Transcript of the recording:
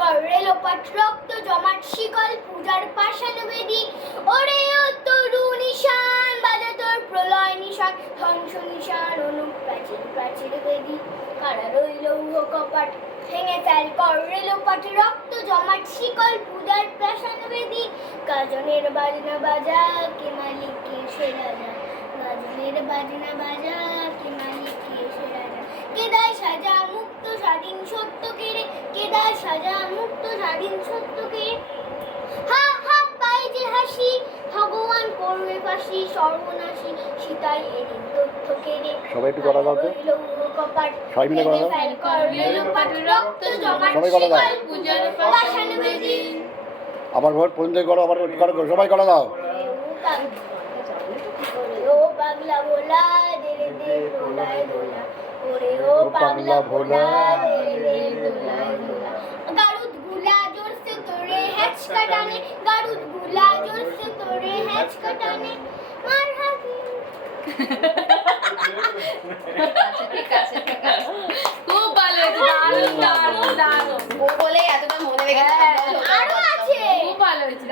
কর রেলোপাট রক্ত জমাট শিকল পূজার পাষাণ বেদী ওরে ও তরু নিশান বাজা তোর প্রলয় নিশান ধ্বংস নিশান অনুপ প্রাচীর প্রাচীর বেদী কারা রইল কপাট ভেঙে ফেল কর রেলোপাট রক্ত জমাট শিকল পূজার পাষাণ বেদী গাজনের বাজনা বাজা কে মালিক কে সে রাজা গাজনের বাজনা বাজা কে মালিক কে সে রাজা কেদায় সাজা মুক্ত স্বাধীন সত্য কেড়ে কেদায় সাজা মুক্ত স্বাধীন সত্য কেড়ে হা হা পায় যে হাসি ভগবান করবে ফাঁসি সর্বনাশী সীতাই এদিন তথ্য কেড়ে সবাই একটু গলা দাও তো। কপাট সবাই মিলে গলা দাও। ফেল কর রেলোপাট রক্ত জমাট সবাই গলা দাও। শিকল পূজার পাষাণ বেদী আমার ঘর পর্যন্ত করো, আবার একটু করো, সবাই গলা দাও। ও পাগলা ভোলা দে রে দে দোলায় দোলা ওরে ও পাগলা ভোলা দে রে দে দোলায় দোলা গারুদ গুলা জোরসে তোরে হ্যাচ কাটানে গারুদ গুলা জোরসে তোরে হ্যাচ কাটানে মার হাবি ঠিক আছে খুব ভালো হয়েছে দারুণ দারুণ দারুণ ও বলে এতটা মনে রেখে আরো আছে খুব ভালো হয়েছে